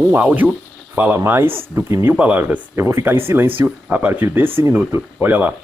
Um áudio fala mais do que 1000 palavras. Eu vou ficar em silêncio a partir desse minuto. Olha lá.